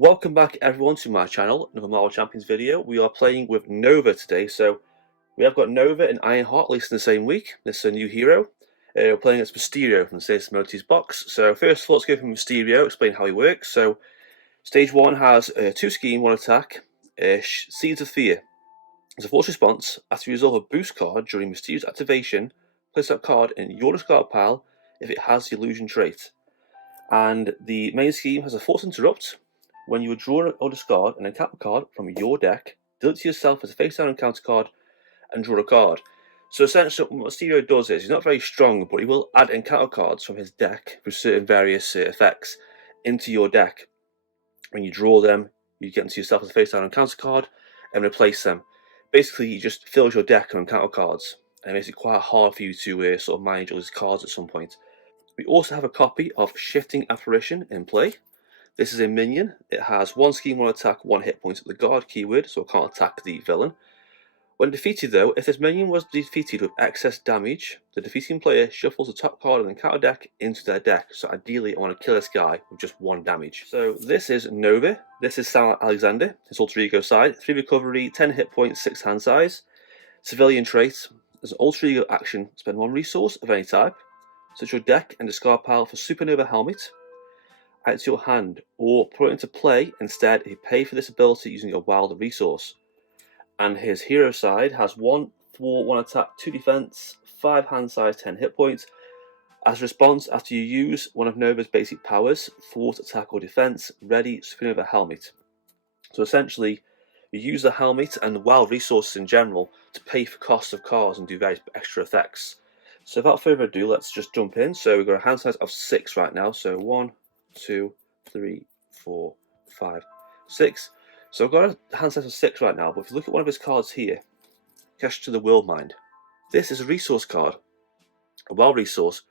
Welcome back everyone to my channel, another Marvel Champions video. We are playing with Nova today, so we have got Nova and Ironheart released in the same week. This is a new hero. We're playing as Mysterio from the Stage Similarities box. So first of all, let's go from Mysterio, explain how he works. So Stage 1 has 2 scheme, 1 attack, Seeds of Fear. As a force response, after you resolve a boost card during Mysterio's activation, place that card in your discard pile if it has the illusion trait. And the main scheme has a force interrupt. When you draw or discard an encounter card from your deck, deal it to yourself as a face-down encounter card and draw a card. So essentially what Mysterio does is, he's not very strong, but he will add encounter cards from his deck with certain various effects into your deck. When you draw them, you get them to yourself as a face-down encounter card and replace them. Basically, he just fills your deck with encounter cards, and it makes it quite hard for you to sort of manage all these cards at some point. We also have a copy of Shifting Apparition in play. This is a minion. It has 1 scheme, 1 attack, 1 hit point at the guard keyword, so it can't attack the villain. When defeated though, if this minion was defeated with excess damage, the defeating player shuffles the top card of the encounter deck into their deck. So ideally I want to kill this guy with just 1 damage. So this is Nova. This is Sam Alexander, his alter ego side. 3 recovery, 10 hit points, 6 hand size. Civilian trait. As an alter ego action, spend 1 resource of any type. Search your deck and discard pile for Supernova Helmet. Add it to your hand, or put it into play instead if you pay for this ability using a wild resource. And his hero side has 1 thwart, 1 attack, 2 defense, 5 hand size, 10 hit points. As a response, after you use one of Nova's basic powers, thwart, attack, or defense, ready Supernova Helmet. So essentially, you use the helmet and the wild resources in general to pay for costs of cards and do various extra effects. So without further ado, let's just jump in. So we've got a hand size of 6 right now. So 1, 2, 3, 4, 5, 6. So I've got a hand size of 6 right now, but if you look at one of his cards here, Cash to the World Mind. This is a resource card, a wild resource,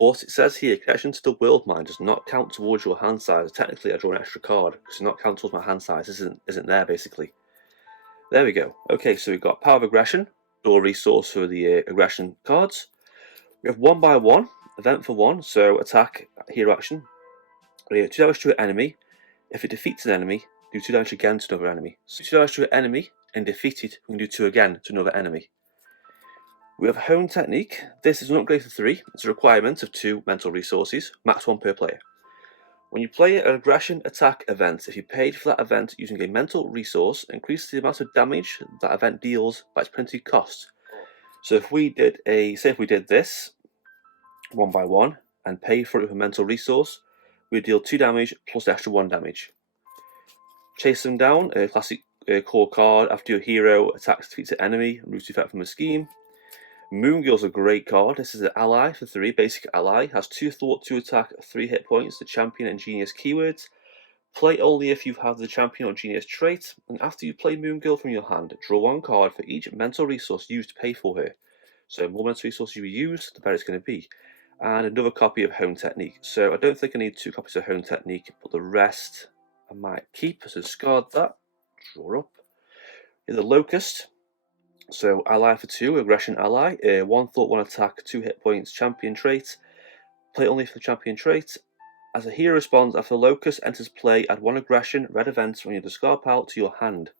but it says here, connection to the World Mind does not count towards your hand size. Technically I draw an extra card, because it's not count towards my hand size, isn't there basically. There we go. Okay, so we've got Power of Aggression, draw a resource for the aggression cards. We have 1 by 1, event for 1, so attack, hero action. 2 damage to an enemy. If it defeats an enemy, do 2 damage again to another enemy. So 2 damage to an enemy, and defeat it, we can do 2 again to another enemy. We have Hone Technique. This is an upgrade for 3. It's a requirement of 2 mental resources, max 1 per player. When you play an aggression attack event, if you paid for that event using a mental resource, increase the amount of damage that event deals by its printed cost. So if we did say if we did this 1 by 1 and pay for it with a mental resource, we deal 2 damage plus the extra 1 damage. Chase them down, a classic core card. After your hero attacks, defeats an enemy, root effect from a scheme. Moongirl's a great card. This is an ally for 3, basic ally. Has 2 thwart, 2 attack, 3 hit points, the champion and genius keywords. Play only if you have the champion or genius trait, and after you play Moongirl from your hand, draw 1 card for each mental resource used to pay for her. So the more mental resources you use, the better it's going to be. And another copy of Hone Technique. So I don't think I need 2 copies of Hone Technique, but the rest I might keep. So discard that, draw up. Here's the Locust. So ally for 2, aggression ally. 1 thought, 1 attack, 2 hit points, champion trait. Play only for the champion trait. As a hero responds, after the Locust enters play, add 1 aggression, red events from your discard pile to your hand.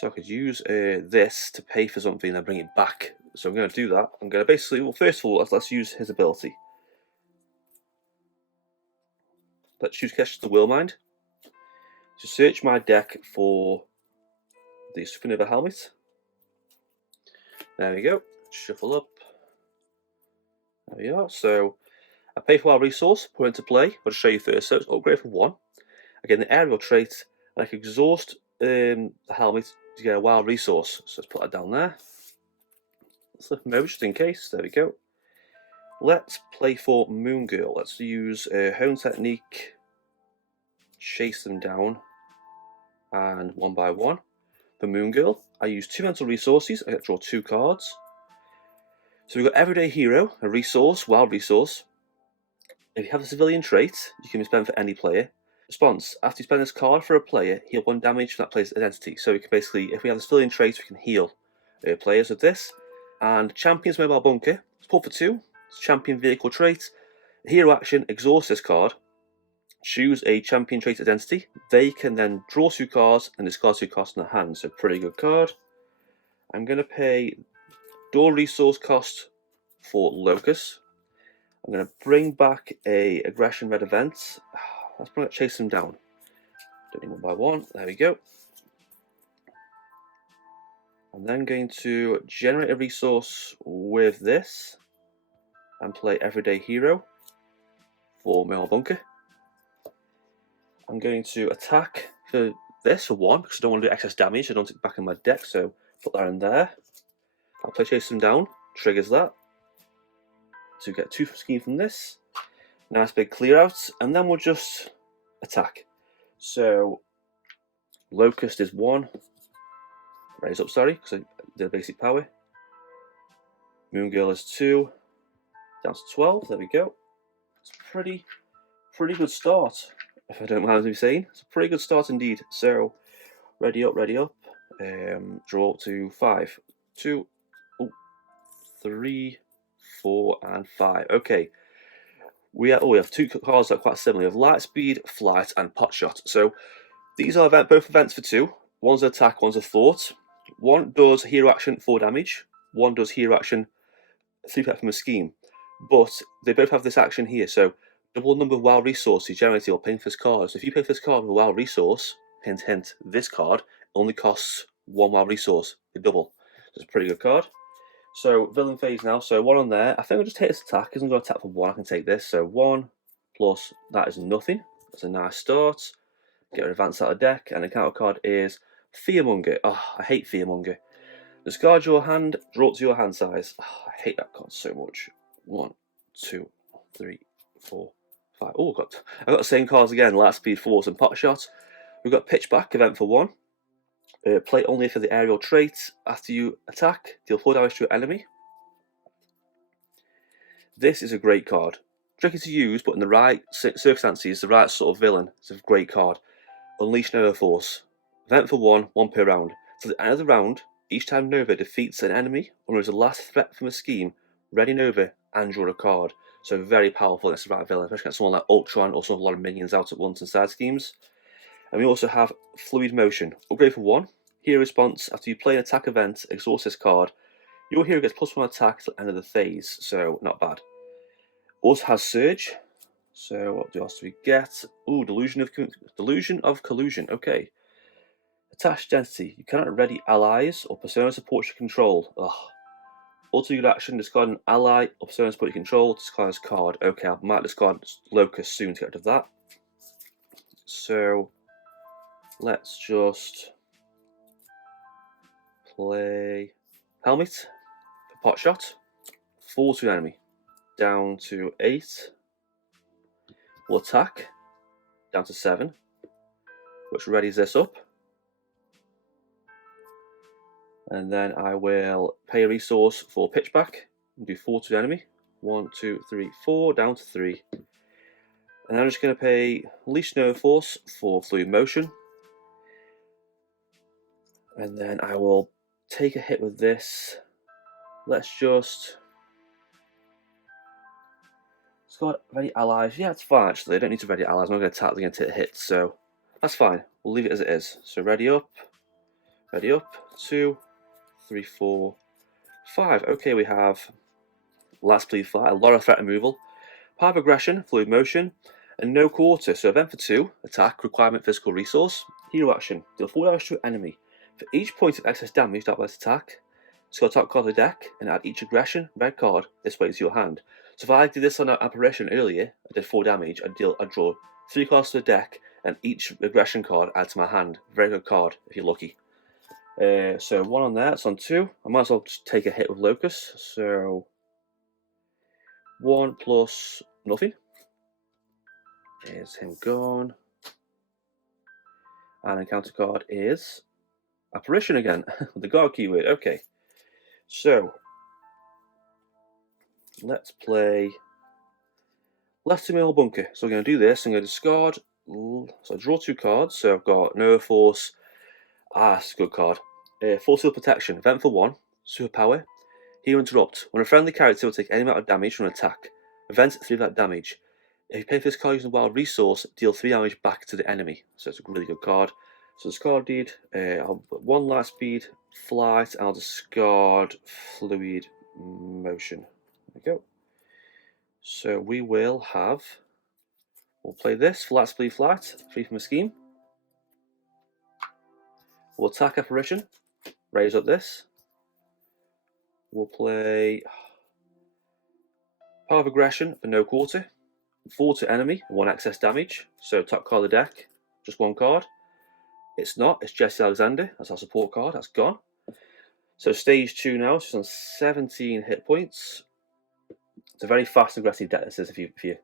So I could use this to pay for something and then bring it back. So I'm going to do that. I'm going to basically, well, first of all, let's use his ability. Let's choose Cash to the World Mind. To search my deck for the Supernova Helmet. There we go. Shuffle up. There we are. So I pay for our resource, put it into play. I'll just show you first. So it's upgrade for 1. Again, the aerial trait, and I can exhaust the helmet to get a wild resource. So let's put that down there. Let's lift them over just in case. There we go. Let's play for Moongirl. Let's use Hone Technique. Chase them down. And 1 by 1. For Moongirl, I use 2 mental resources. I get to draw 2 cards. So we've got Everyday Hero, a resource, wild resource. If you have a civilian trait, you can spend for any player. Response: after you spend this card for a player, heal 1 damage from that player's identity. So we can basically, if we have a civilian trait, we can heal players with this. And Champion's Mobile Bunker, it's pulled for 2. It's champion vehicle trait. Hero action, exhaust this card. choose a champion trait identity. They can then draw 2 cards and discard 2 cards in their hand, so pretty good card. I'm going to pay dual resource cost for Locust. I'm going to bring back a aggression red event. Let's bring it, chase them down. Do it one by one. There we go. I'm then going to generate a resource with this and play Everyday Hero for Mill Bunker. I'm going to attack for this for 1 because I don't want to do excess damage. I don't take it back in my deck, so put that in there. I'll play Chase Them Down, triggers that. To get 2 scheme from this. Nice big clear out, and then we'll just attack. So Locust is 1. Raise up, sorry, because I did basic power. Moon Girl is 2. Down to 12. There we go. It's a pretty good start, if I don't mind me saying. It's a pretty good start indeed. So ready up, ready up. Draw to 5, 2, 3, 4, and 5. Okay. We have 2 cards that are quite similar. We have Light Speed, Flight, and Pot Shot. So these are both events for 2. One's an attack, one's a thought. One does hero action 4 damage. One does hero action 3 from a scheme. But they both have this action here. So double number of wild resources generated or paying for this card. So if you pay for this card with a wild resource, hint hint, this card only costs 1 wild resource. A double. So it's a pretty good card. So villain phase now. So 1 on there. I think I'll just take this attack. Because I'm going to attack for 1. I can take this. So 1 plus that is nothing. That's a nice start. Get an advance out of the deck. And the counter card is Fearmonger. Oh, I hate Fearmonger. Discard your hand. Draw it to your hand size. Oh, I hate that card so much. 1, 2, 3, 4, 5. Oh, I got the same cards again. Light Speed, Force, and Pot Shot. We've got Pitchback, event for 1. Play only for the aerial trait. After you attack, deal 4 damage to your enemy. This is a great card. Tricky to use, but in the right circumstances, the right sort of villain. It's a great card. Unleash Nova Force. Event for 1, 1 per round. So at the end of the round, each time Nova defeats an enemy or is a last threat from a scheme, ready Nova and draw a card. So very powerful against the right villain, especially against someone like Ultron or someone with a lot of minions out at once and side schemes. And we also have Fluid Motion. Upgrade for 1. Hero response. After you play an attack event, exhaust this card. Your hero gets +1 attack till the end of the phase, so not bad. Also has Surge. So what else do we get? Ooh, Delusion of Collusion. Okay. Attached Identity. You cannot ready allies or persona support your control. Ugh. Ultimate good action, discard an ally or persona support your control, discard this card. Okay, I might discard Locust soon to get rid of that. So let's just play Helmet for Pot Shot. 4 to an enemy. Down to 8. We'll attack. Down to 7. Which readies this up. And then I will pay a resource for Pitchback. And do 4 to the enemy. 1, 2, 3, 4. Down to 3. And I'm just going to pay Unleash Nova Force for Fluid Motion. And then I will take a hit with this. Let's just... It's got ready allies. Yeah, it's fine actually. I don't need to ready allies. I'm not going to attack, they're going to take a hit. So that's fine. We'll leave it as it is. So ready up. 2, 3, 4, 5. Okay, we have Last Plea Flight, a lot of threat removal. Power of Aggression, Fluid Motion, and no quarter. So event for 2, attack, requirement, physical resource. Hero action, deal 4 damage to an enemy. For each point of excess damage dealt by this attack, discard top card of the deck and add each aggression red card this way to your hand. So if I did this on an apparition earlier, I did 4 damage, I'd draw 3 cards to the deck and each aggression card add to my hand. Very good card if you're lucky. So 1 on there, it's on 2. I might as well just take a hit with Locust. So 1 plus nothing. Is him gone. And the counter card is Apparition again, with the guard keyword. Okay. So let's play Left to Mill Bunker. So we're going to do this. I'm going to discard. So I draw 2 cards. So I've got Nova Force. It's a good card. Force Field Protection. Event for 1. Superpower. Hero Interrupt. When a friendly character will take any amount of damage from an attack, event 3 of that damage. If you play this card using a wild resource, deal 3 damage back to the enemy. So it's a really good card. So discarded, I'll put 1 light speed, flight, and I'll discard fluid motion. There we go. So we will have, we'll play this, light speed flight, 3 from a scheme. We'll attack apparition, raise up this. We'll play power of aggression for no quarter. 4 to enemy, 1 excess damage. So top card of the deck, just 1 card. It's not, it's Jesse Alexander, that's our support card, that's gone. So stage 2 now, she's on 17 hit points. It's a very fast and aggressive deck, this is, if you're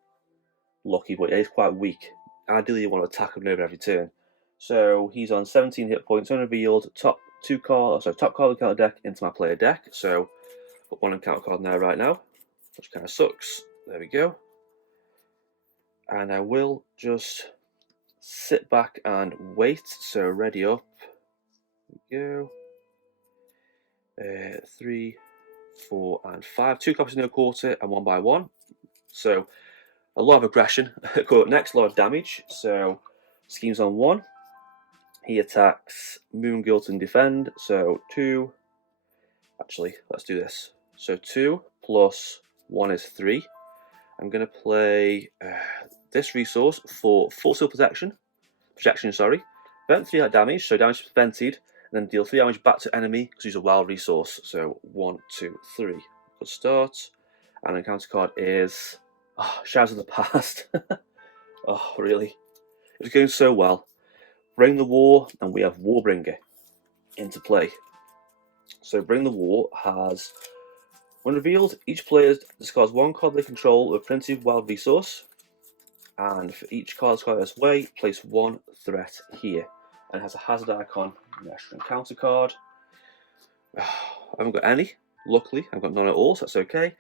lucky, but it is quite weak. Ideally, you want to attack him over every turn. So he's on 17 hit points, unrevealed, top card of the counter deck into my player deck. So put 1 encounter card in there right now, which kind of sucks. There we go. And I will just sit back and wait. So ready up. There we go. 3, 4, and 5. 2 copies in no quarter and 1 by 1. So a lot of aggression. Next, a lot of damage. So schemes on 1. He attacks Moon Guilt and defend. So 2. Actually, let's do this. So 2 plus 1 is 3. I'm going to play this resource for full seal protection. Prevent 3 damage, so damage prevented, and then deal 3 damage back to enemy because he's a wild resource. So 1, 2, 3. Good start. And the counter card is Shadows of the Past. Oh, really? It was going so well. Bring the War, and we have Warbringer into play. So Bring the War has, when revealed, each player discards 1 card they control with a printed wild resource. And for each card discarded this way, place 1 threat here. And it has a hazard icon, and counter card. I haven't got any, luckily. I've got none at all, so that's okay.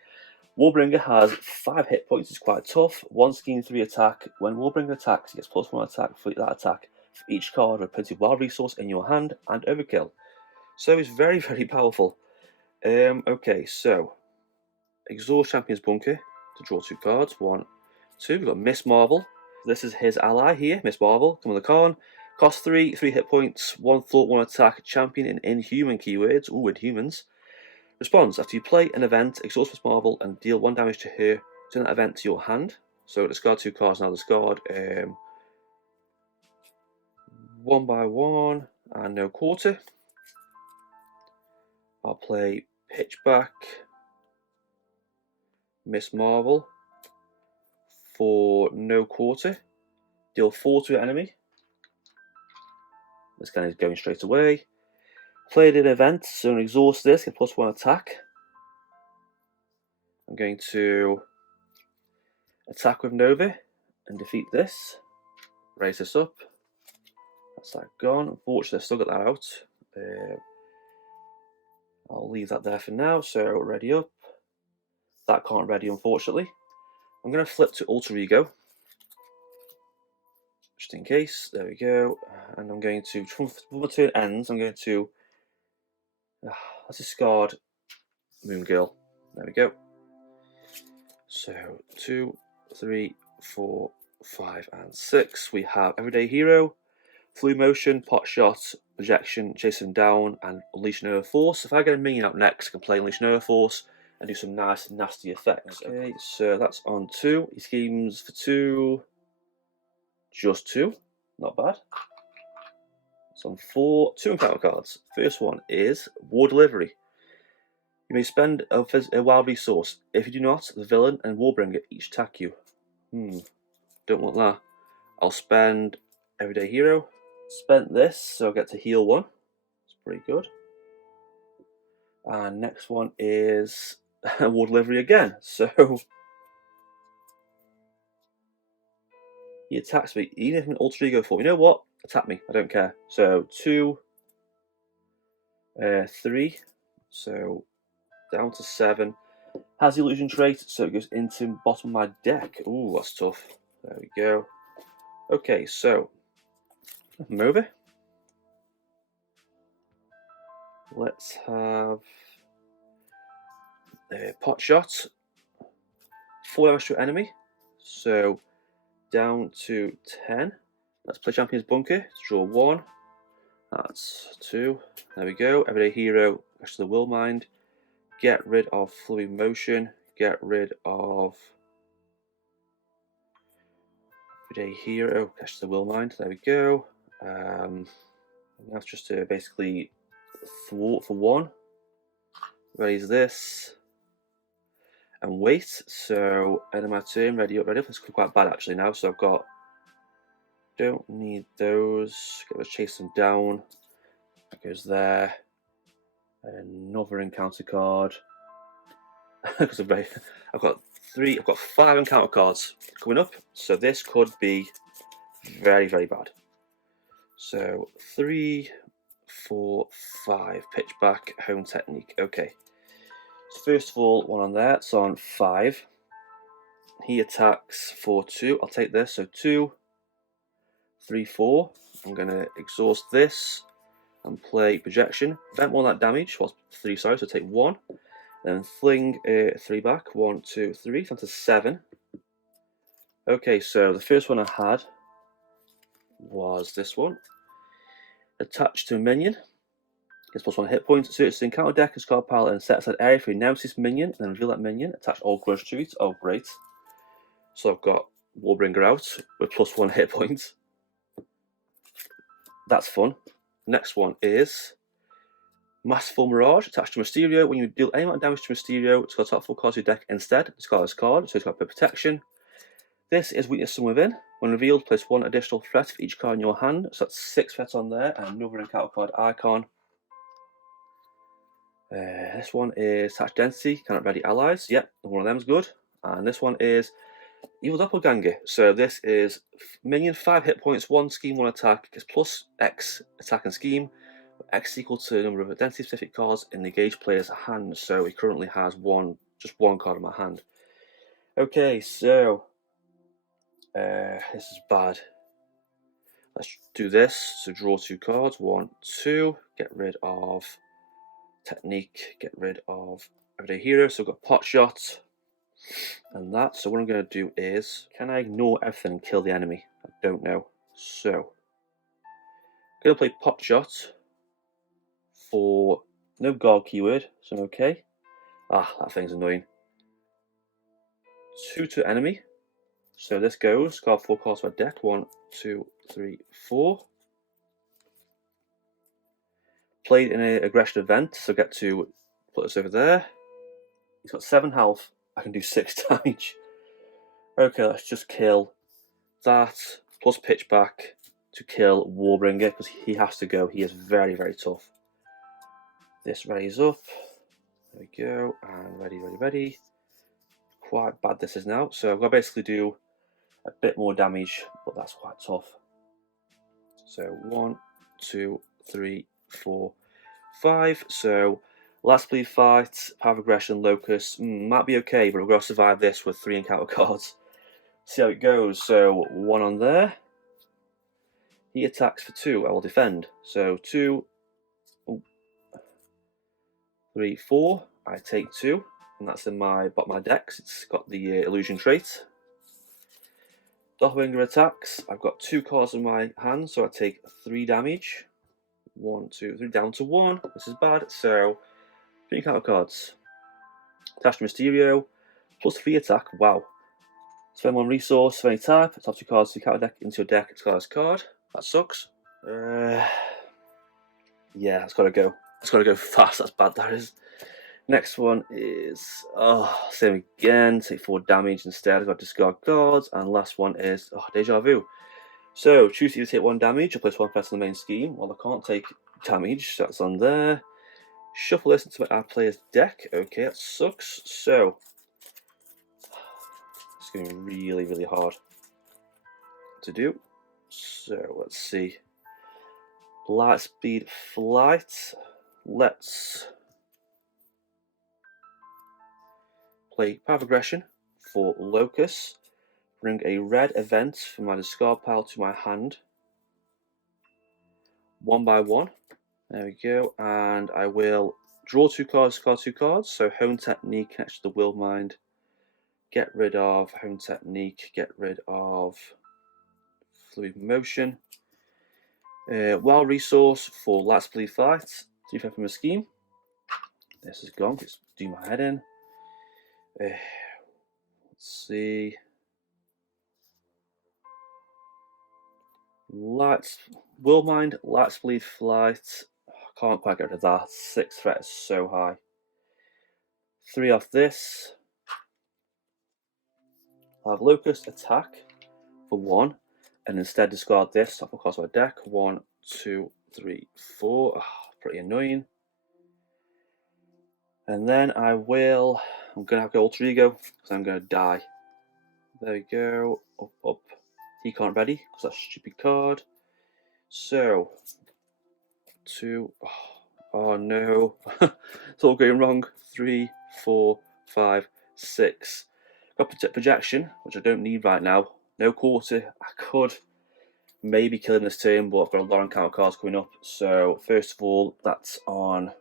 Warbringer has 5 hit points, it's quite tough. 1 scheme, 3 attack. When Warbringer attacks, he gets +1 attack for that attack for each card with a printed wild resource in your hand and overkill. So it's very, very powerful. Okay, so exhaust Champion's Bunker to draw 2 cards. 1, 2. We've got Miss Marvel. This is his ally here, Miss Marvel. Come on the con. Cost 3, 3 hit points, 1 thought, 1 attack. Champion in Inhuman keywords. Ooh, Inhumans. Response: after you play an event, exhaust Miss Marvel and deal 1 damage to her. Turn that event to your hand. So discard 2 cards. Now discard 1 by 1 and no quarter. I'll play Pitchback Miss Marvel for no quarter. Deal 4 to an enemy. This guy is going straight away. Played an event, so an exhaust this, get +1 attack. I'm going to attack with Nova and defeat this. Raise this up. That's that gone. Unfortunately, I've still got that out. I'll leave that there for now. So ready up. That can't ready, unfortunately. I'm going to flip to Alter Ego, just in case. There we go. And I'm going to, before my turn ends, I'm going to let's discard Moon Girl. There we go. So 2, 3, 4, 5, and 6. We have Everyday Hero, Fluid Motion, Pot Shot, Projection, Chase him down, and Unleash Nova Force. If I get a minion out next, I can play Unleash Nova Force and do some nice, nasty effects. Okay, so that's on 2. He schemes for 2, just 2. Not bad. It's on 4, 2 encounter cards. First one is War Delivery. You may spend a wild resource. If you do not, the villain and Warbringer each attack you. Don't want that. I'll spend Everyday Hero. Spent this, so I get to heal 1. It's pretty good. And next one is War Delivery again. So he attacks me, even if I'm an Alter Ego form. You know what? Attack me. I don't care. So 2, 3. So down to 7. Has the illusion trait, so it goes into the bottom of my deck. Ooh, that's tough. There we go. Okay, so I'm over. Let's have Pot Shot. 4 damage to enemy. So down to 10. Let's play Champion's Bunker. Draw 1. That's 2. There we go. Everyday Hero, Cash to the Will Mind. Get rid of Fluid Motion. Get rid of Everyday Hero, Cash to the Will Mind. There we go. That's just to basically thwart for 1. Raise this. And wait. So, end of my turn. Ready up, ready up. This could be quite bad actually now. So I've got. Don't need those. Gotta chase them down. That goes there. Another encounter card. Because I've got 5 encounter cards coming up. So this could be very, very bad. So 3, 4, 5. Pitch back, home technique. Okay. So first of all, one on there. It's on 5. He attacks for 2. I'll take this. So 2, 3, 4. I'm going to exhaust this and play projection. Prevent more of that damage. Well, 3, sorry. So take 1. Then fling 3 back. 1, 2, 3. Down to 7. Okay, so the first one I had was this one. Attached to a minion. Gets +1 hit points. Search the encounter deck as card pile and set aside area for your nemesis minion. And then reveal that minion. Attach all grudge to it. Oh, great. So I've got Warbringer out with +1 hit points. That's fun. Next one is Masterful Mirage, attached to Mysterio. When you deal any amount of damage to Mysterio, it's got top 4 cards of your deck instead. Discard this card, so it's got a bit of protection. This is Weakness from Within. When revealed, place 1 additional threat for each card in your hand. So that's 6 threats on there, and another encounter card icon. This one is Attached Density, cannot ready allies. Yep, one of them's good. And this one is Evil Doppelganger. So this is minion 5 hit points, 1 scheme, 1 attack. Gets plus X attack and scheme. X equal to the number of identity specific cards in the engaged player's hand. So he currently has just one card in my hand. Okay, so this is bad. Let's do this. So draw 2 cards. 1, 2. Get rid of technique. Get rid of Everyday Hero. So I've got Pot Shot and that. So what I'm going to do is, can I ignore everything and kill the enemy? I don't know. So I'm going to play Pot Shot for no guard keyword, so I'm okay. Ah, that thing's annoying. 2 to enemy. So this goes, card 4 cards for my deck. 1, 2, 3, 4. Played in an aggression event, so get to put this over there. He's got 7 health. I can do 6 damage. Okay, let's just kill that, plus pitch back to kill Warbringer, because he has to go. He is very, very tough. This readies up. There we go, and ready, ready, ready. Quite bad this is now, so I've got to basically do a bit more damage, but that's quite tough. So 1, 2, 3, 4, 5. So last bleed fight, power of aggression, locust, might be okay, but we're going to survive this with 3 encounter cards. See how it goes. So 1 on there. He attacks for 2. I will defend. So 2, 3, 4. I take 2, and that's in my bottom of my decks. It's got the illusion trait. Doppelganger attacks. I've got 2 cards in my hand, so I take 3 damage. 1, 2, 3, down to 1. This is bad. So 3 encounter cards. Attached to Mysterio, plus 3 attack. Wow. Spend 1 resource of any type. Top 2 cards to your counter deck into your deck. Discard this card. That sucks. Yeah, that's got to go. It's got to go fast. That's bad. That is. Next one is same again. Take 4 damage instead. I've got discard cards. And last one is deja vu. So choose to either take 1 damage or place 1 threat on the main scheme. Well, I can't take damage. So that's on there. Shuffle this into our player's deck. Okay, that sucks. So it's going to be really, really hard to do. So let's see. Light speed flight. Let's play Power of Aggression for Locust. Bring a red event from my discard pile to my hand. 1 by 1. There we go. And I will draw 2 cards, discard 2 cards. So Hone Technique, connect to the Will Mind. Get rid of Hone Technique. Get rid of fluid motion. Wild resource for light speed fights. 3 from a scheme. This is gone. Let's do my head in. Let's see. Will mind, light speed flight. Can't quite get rid of that. 6 threat is so high. 3 off this. I'll have Locust attack for 1, and instead discard this off across my deck. 1, 2, 3, 4. Oh, pretty annoying. And then I'm gonna have to go alter ego because I'm gonna die. There we go. Up, up. He can't ready because that's a stupid card. So 2. Oh no. It's all going wrong. 3, 4, 5, 6. Got projection, which I don't need right now. No quarter. I could maybe kill him this turn, but I've got a lot of encounter cards coming up. So first of all, that's on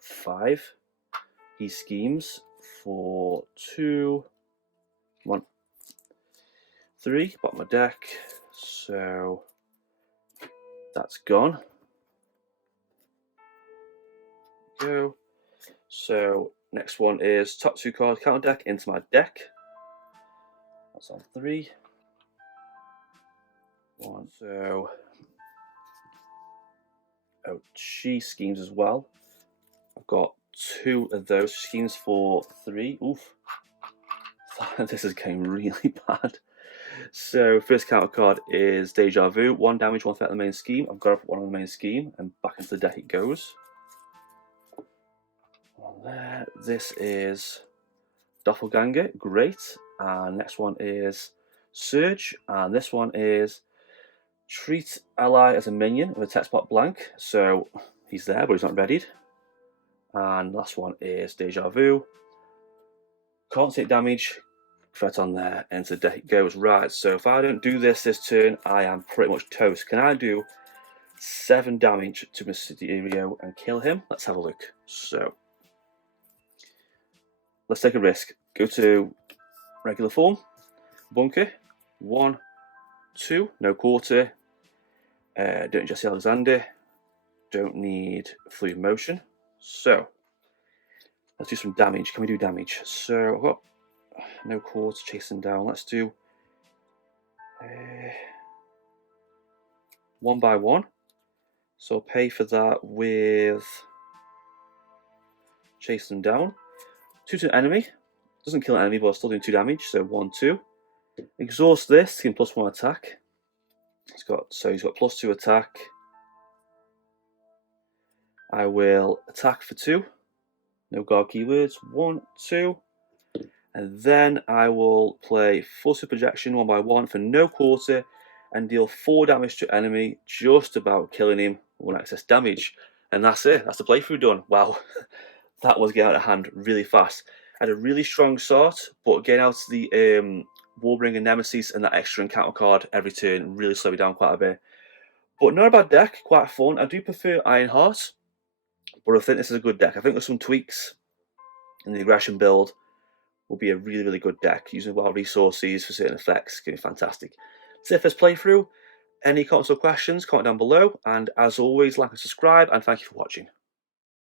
5. He schemes for 2, 1, 3. Bottom of my deck. So that's gone. Go. So next one is top 2 cards counter deck into my deck. That's on 3. 1. So she schemes as well. I've got 2 of those schemes for 3. Oof. This is getting really bad. So first counter card is Deja Vu. 1 damage, 1 threat on the main scheme. I've got to put 1 on the main scheme, and back into the deck it goes. There. This is Doppelganger. Great. And next one is Surge. And this one is treat ally as a minion with a text spot blank. So he's there, but he's not readied. And last one is Deja Vu. Can't take damage. Threat on there, and the deck it goes. Right, so if I don't do this turn, I am pretty much toast. Can I do 7 damage to Mysterio and kill him? Let's have a look. So let's take a risk. Go to regular form. Bunker. 1, 2. No quarter. Don't need Jesse Alexander. Don't need fluid motion. So let's do some damage. Can we do damage? So I've got no quarter chasing down. Let's do 1 by 1. So I'll pay for that with chasing down. 2 to an enemy. Doesn't kill an enemy, but I'm still doing 2 damage. So 1, 2. Exhaust this to give him +1 attack. He's got +2 attack. I will attack for 2. No guard keywords. 1, 2. And then I will play full super projection 1 by 1 for no quarter and deal 4 damage to enemy, just about killing him with excess damage. And that's it. That's the playthrough done. Wow, that was getting out of hand really fast. I had a really strong start, but getting out the Warbringer Nemesis and that extra encounter card every turn really slowed me down quite a bit. But not a bad deck, quite fun. I do prefer Ironheart, but I think this is a good deck. I think there's some tweaks in the aggression build. Will be a really, really good deck. Using wild resources for certain effects can be fantastic. That's it for this playthrough. Any comments or questions, comment down below. And as always, like and subscribe, and thank you for watching.